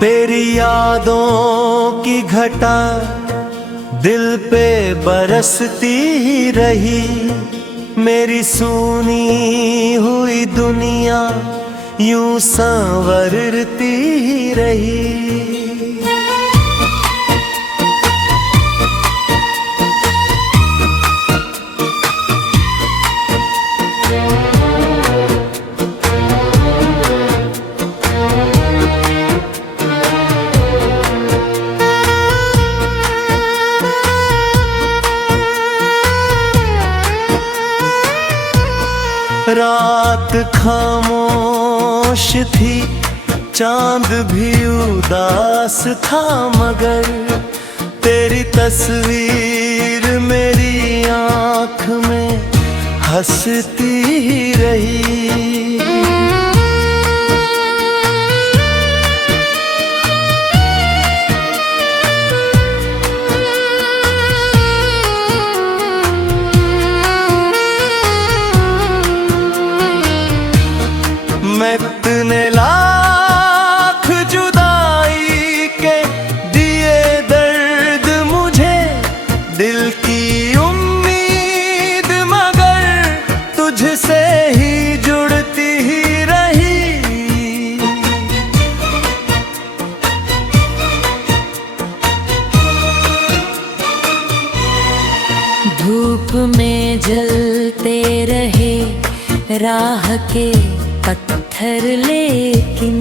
तेरी यादों की घटा दिल पे बरसती ही रही। मेरी सूनी हुई दुनिया यूं संवरती ही रही। रात खामोश थी, चांद भी उदास था, मगर तेरी तस्वीर मेरी आँख में हंसती ही रही। मैं इतने लाख जुदाई के दिए दर्द मुझे, दिल की उम्मीद मगर तुझसे ही जुड़ती ही रही। धूप में जलते रहे राह के पत्थर, लेकिन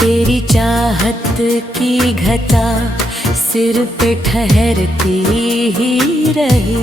तेरी चाहत की घटा सिर पे ठहरती ही रही।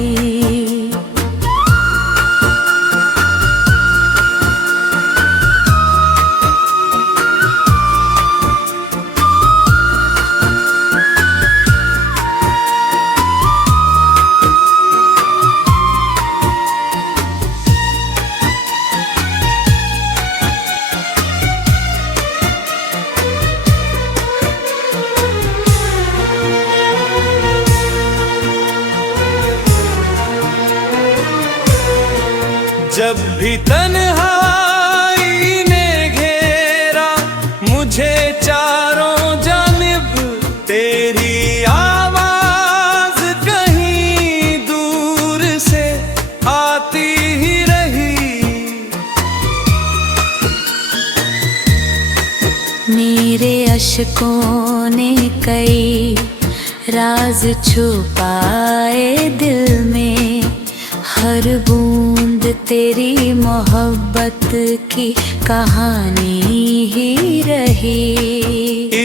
जब भी तन्हाई ने घेरा मुझे चारों जानिब, तेरी आवाज कहीं दूर से आती ही रही। मेरे अश्कों ने कई राज छुपाए दिल में, हर बूंद तेरी मोहब्बत की कहानी ही रही।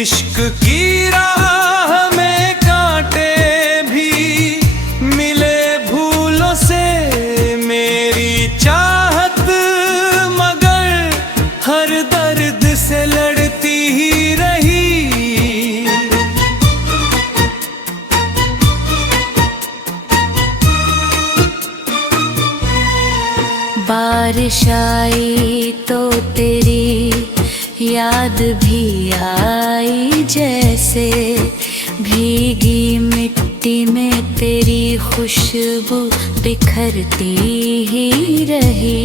इश्क की राह में कांटे भी मिले भूलों से, मेरी चाहत मगर हर दर्द से लड़ती ही रही। बारिश आई तो तेरी याद भी आई, जैसे भीगी मिट्टी में तेरी खुशबू बिखरती ही रही।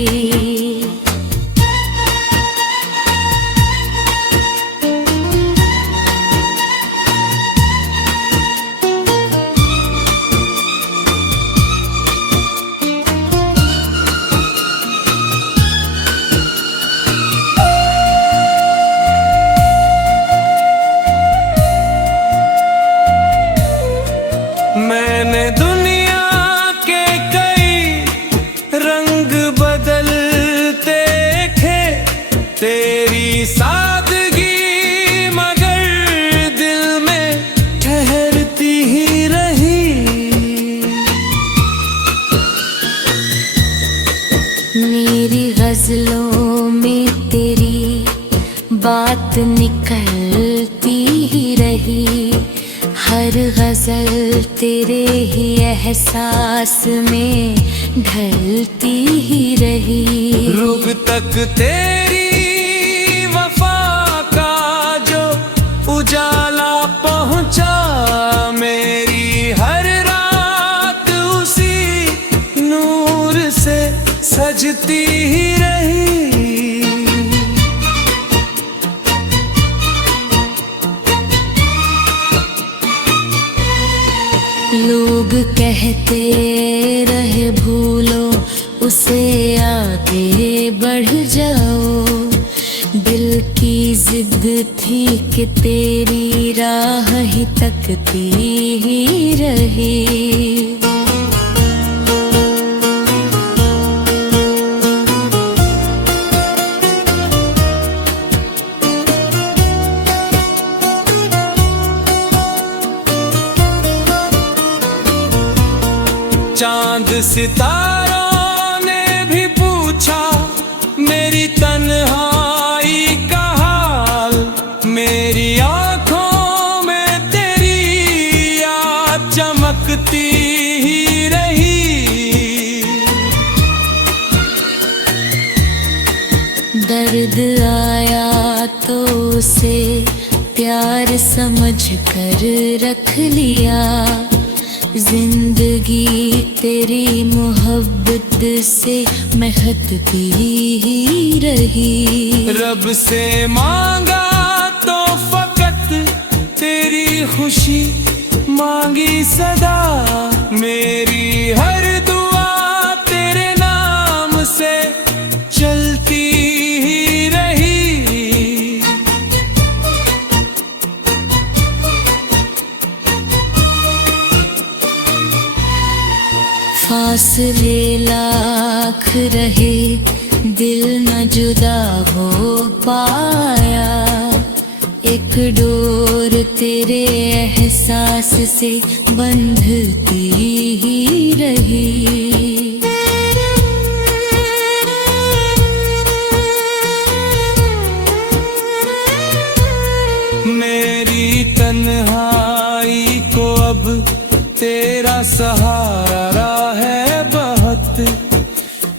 मैंने दुनिया के कई रंग बदलते देखे, तेरी सादगी मगर दिल में ठहरती ही रही। मेरी गजलों में तेरी बात निकलती ही रही, हर गजल तेरे ही एहसास में ढलती ही रही। रुग तक तेरी वफा का जो उजाला पहुंचा, मेरी हर रात उसी नूर से सजती ही रही। कहते रहे भूलो उसे, आगे बढ़ जाओ। दिल की जिद थी कि तेरी राह ही तकती ही रही। चांद सितारों ने भी पूछा मेरी तन्हाई का हाल, मेरी आंखों में तेरी याद चमकती ही रही। दर्द आया तो उसे प्यार समझ कर रख लिया। जिंदगी तेरी मोहब्बत से महकती ही रही। रब से मांगा तो फकत तेरी खुशी मांगी सदा, मेरी हर दुआ तेरे नाम से चलती ही रही। फासले लाख रहे दिल न जुदा हो पाया। एक डोर तेरे एहसास से बंधती ही रही। मेरी तन्हाई को अब तेरा सहारा है बहुत,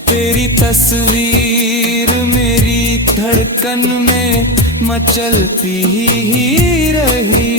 तेरी तस्वीर मेरी धड़कन में मचलती ही रही।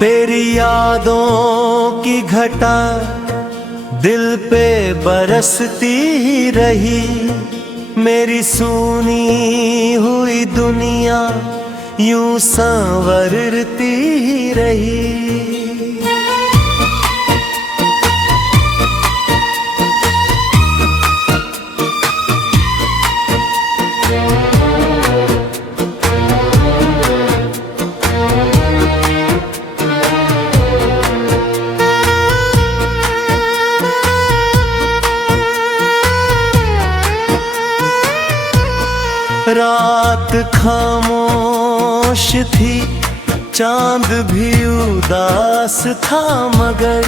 तेरी यादों की घटा दिल पे बरसती ही रही। मेरी सूनी हुई दुनिया यूं संवरती ही रही। रात खामोश थी, चांद भी उदास था, मगर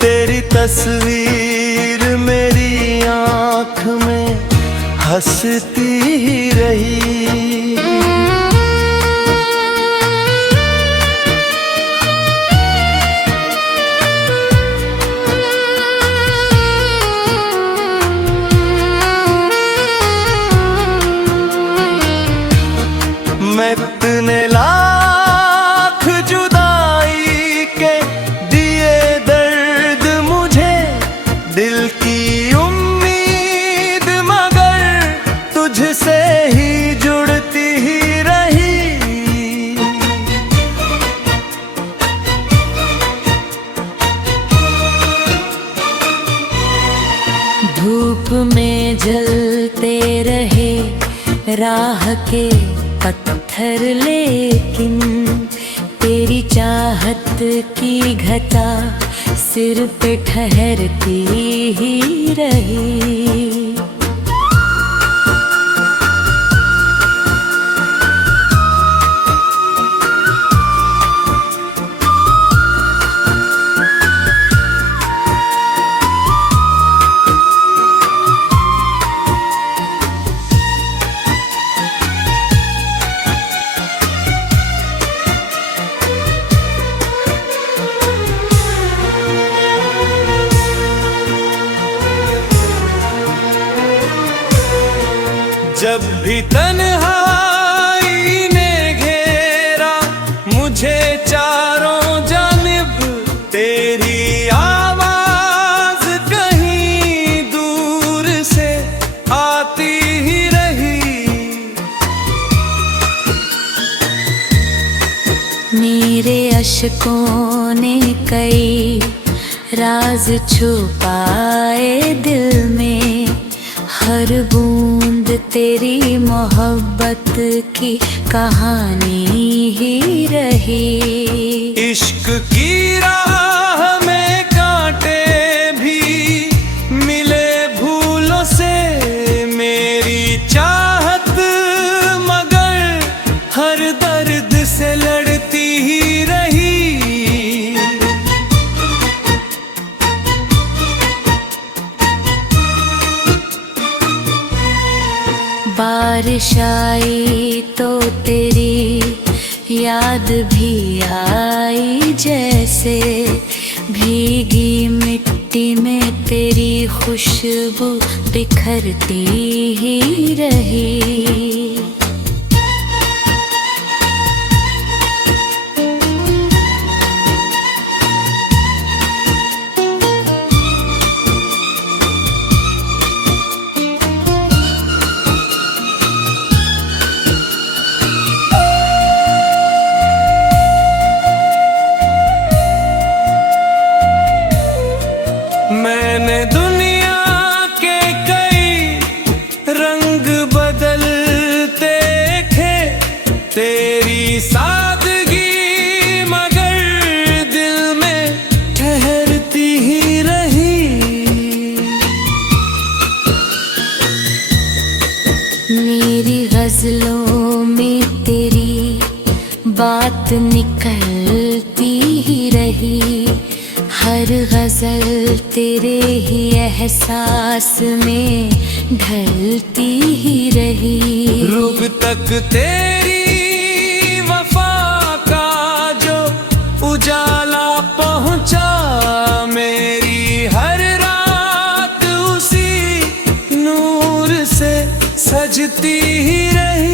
तेरी तस्वीर मेरी आँख में हंसती ही रही। मैं इतने लाख जुदाई के दिए दर्द मुझे, दिल की उम्मीद मगर तुझसे ही जुड़ती ही रही। धूप में जलते रहे राह के पत्थर, लेकिन तेरी चाहत की घटा सिर पे ठहरती ही रही। जब भी तन्हाई ने घेरा मुझे चारों जानिब, तेरी आवाज कहीं दूर से आती ही रही। मेरे अशकों ने कई राज छुपाए दिल में, हर बूंद तेरी मोहब्बत की कहानी ही रही। इश्क की राह में कांटे भी मिले भूलों से, मेरी चाहत मगर हर दर्द से लड़ती ही रही। बारिश आई तो तेरी याद भी आई, जैसे भीगी मिट्टी में तेरी खुशबू बिखरती ही रही। मैंने दुनिया के कई रंग बदलते देखे, तेरी सादगी मगर दिल में ठहरती ही रही। मेरी गजलों में तेरी बात निकलती ही रही, हर गजल तेरे ही एहसास में ढलती ही रही। रुग तक तेरी वफा का जो उजाला पहुंचा, मेरी हर रात उसी नूर से सजती ही रही।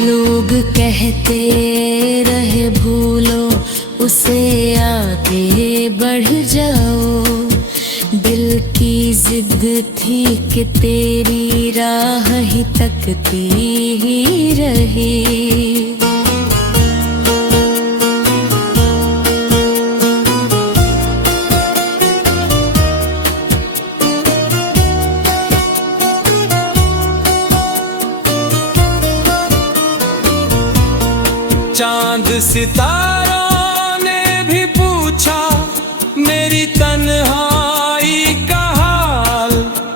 लोग कहते रहे भूलो उसे, आगे बढ़ जाओ, दिल की जिद थी कि तेरी राह ही तकती ही रही। चांद सितारों ने भी पूछा मेरी तन्हाई का हाल,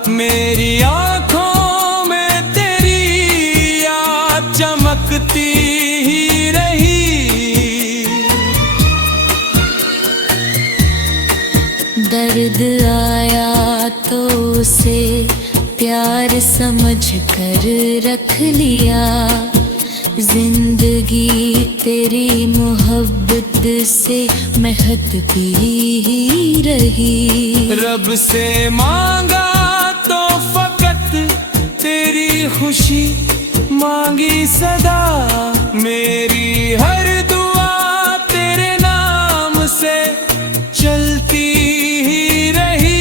मेरी आंखों में तेरी याद चमकती ही रही। दर्द आया तो उसे प्यार समझ कर रख लिया, जिंदगी तेरी मोहब्बत से महकती ही रही। रब से मांगा तो फकत तेरी खुशी मांगी सदा, मेरी हर दुआ तेरे नाम से चलती ही रही।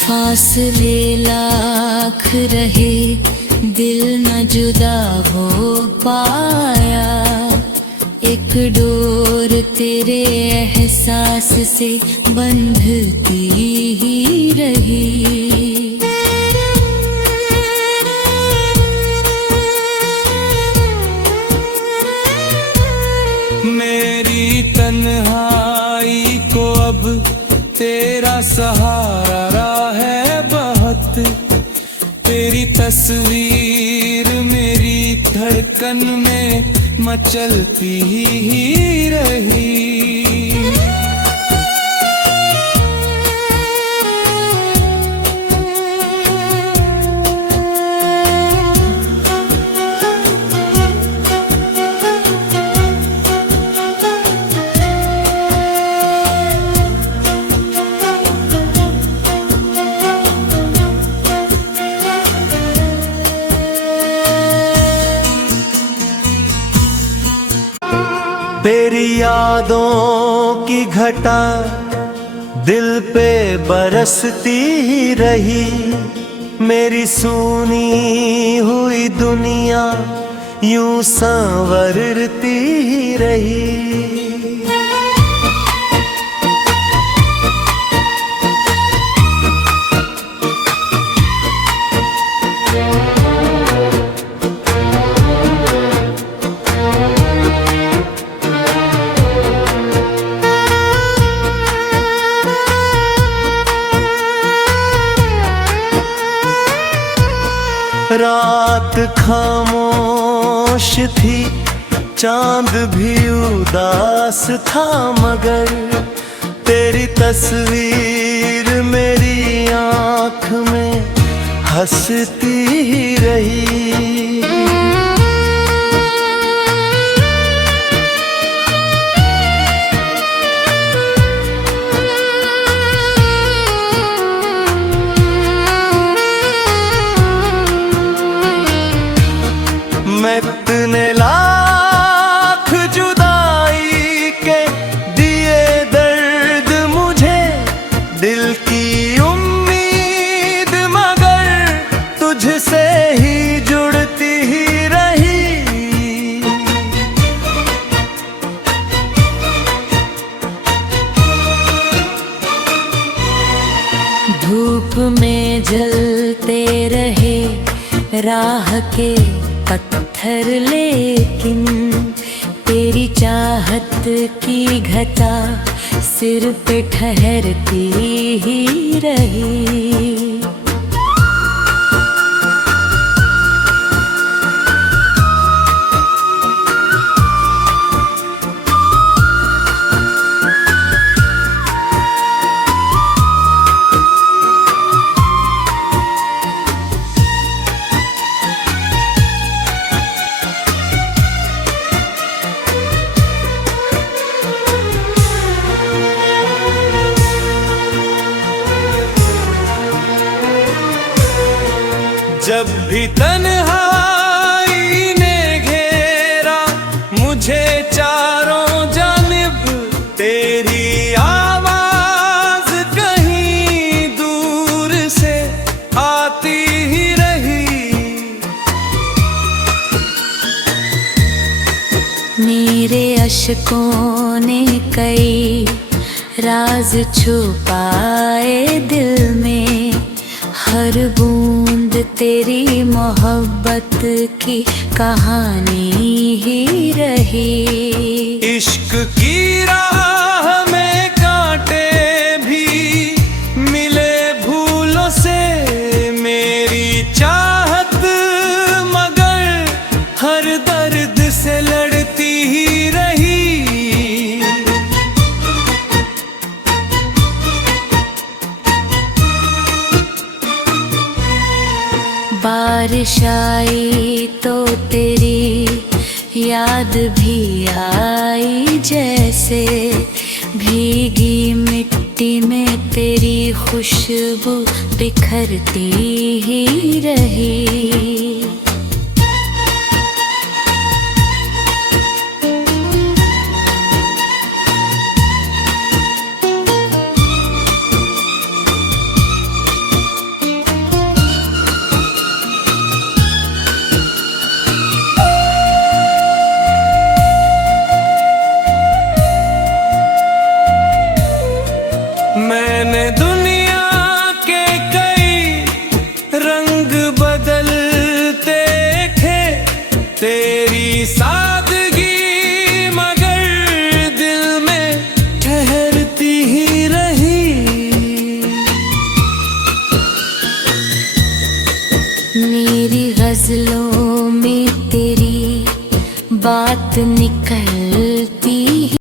फासले लाख रहे दिल न जुदा हो पाया, एक डोर तेरे एहसास से बंधती ही रही। मेरी तन्हाई को अब तेरा सहारा है बहुत, तेरी तस्वीर मेरी धड़कन में मचलती ही रही। तेरी यादों की घटा दिल पे बरसती रही, मेरी सूनी हुई दुनिया यूं संवरती रही। रात खामोश थी, चांद भी उदास था, मगर तेरी तस्वीर मेरी आँख में हंसती रही। मैं इतने लाख जुदाई के दिए दर्द मुझे, दिल की उम्मीद मगर तुझसे ही जुड़ती ही रही। धूप में जलते रहे राह के पत्थर, लेकिन तेरी चाहत की घटा सिर पे ठहरती ही रही। जब भी तन्हाई ने घेरा मुझे चारों जानिब, तेरी आवाज कहीं दूर से आती ही रही। मेरे अश्कों ने कई राज छुपाए दिल में, हर बूंद तेरी मोहब्बत की कहानी ही रही। इश्क की राह में कांटे भी मिले भूलों से, मेरी चाहत मगर हर दर्द से लड़ती ही रही। बारिश आई तो तेरी याद भी आई, जैसे भीगी मिट्टी में तेरी खुशबू बिखरती ही रही।